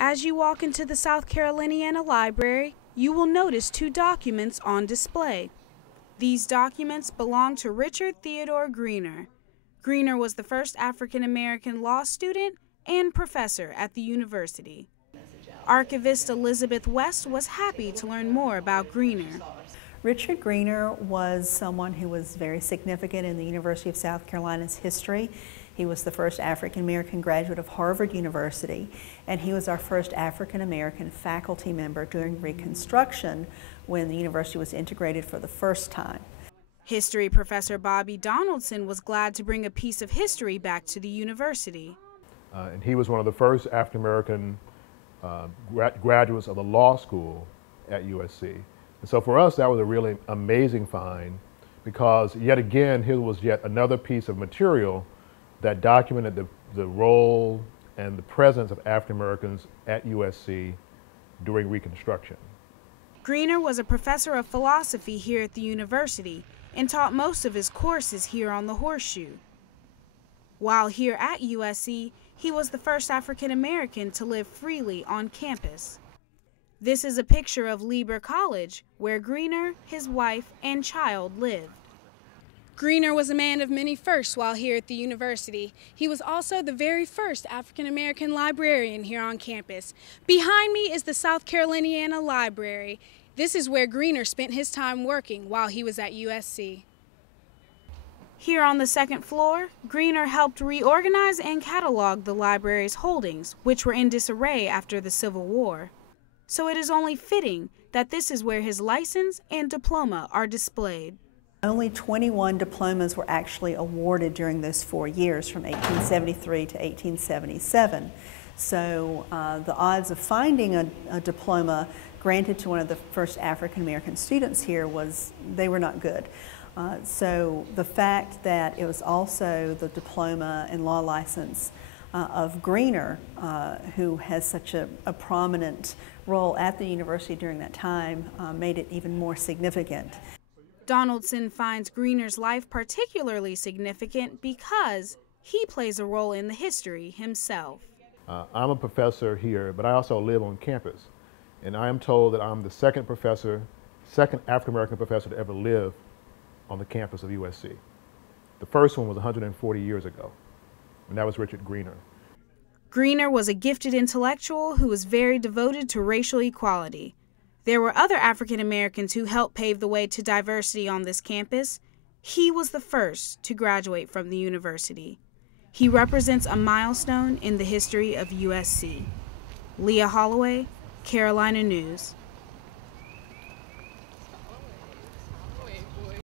As you walk into the South Caroliniana Library, you will notice two documents on display. These documents belong to Richard Theodore Greener. Greener was the first African-American law student and professor at the university. Archivist Elizabeth West was happy to learn more about Greener. Richard Greener was someone who was very significant in the University of South Carolina's history. He was the first African-American graduate of Harvard University, and he was our first African-American faculty member during Reconstruction when the university was integrated for the first time. History professor Bobby Donaldson was glad to bring a piece of history back to the university. And he was one of the first African-American graduates of the law school at USC. And so for us, that was a really amazing find, because yet again, here was yet another piece of material that documented the role and the presence of African Americans at USC during Reconstruction. Greener was a professor of philosophy here at the university and taught most of his courses here on the Horseshoe. While here at USC, he was the first African American to live freely on campus. This is a picture of Lieber College, where Greener, his wife, and child lived. Greener was a man of many firsts while here at the university. He was also the very first African-American librarian here on campus. Behind me is the South Caroliniana Library. This is where Greener spent his time working while he was at USC. Here on the second floor, Greener helped reorganize and catalog the library's holdings, which were in disarray after the Civil War. So it is only fitting that this is where his license and diploma are displayed. Only 21 diplomas were actually awarded during those 4 years, from 1873 to 1877. So the odds of finding a diploma granted to one of the first African American students here they were not good. So the fact that it was also the diploma and law license of Greener, who has such a prominent role at the university during that time, made it even more significant. Donaldson finds Greener's life particularly significant because he plays a role in the history himself. I'm a professor here, but I also live on campus. And I am told that I'm the second African-American professor to ever live on the campus of USC. The first one was 140 years ago, and that was Richard Greener. Greener was a gifted intellectual who was very devoted to racial equality. There were other African Americans who helped pave the way to diversity on this campus. He was the first to graduate from the university. He represents a milestone in the history of USC. Leah Holloway, Carolina News.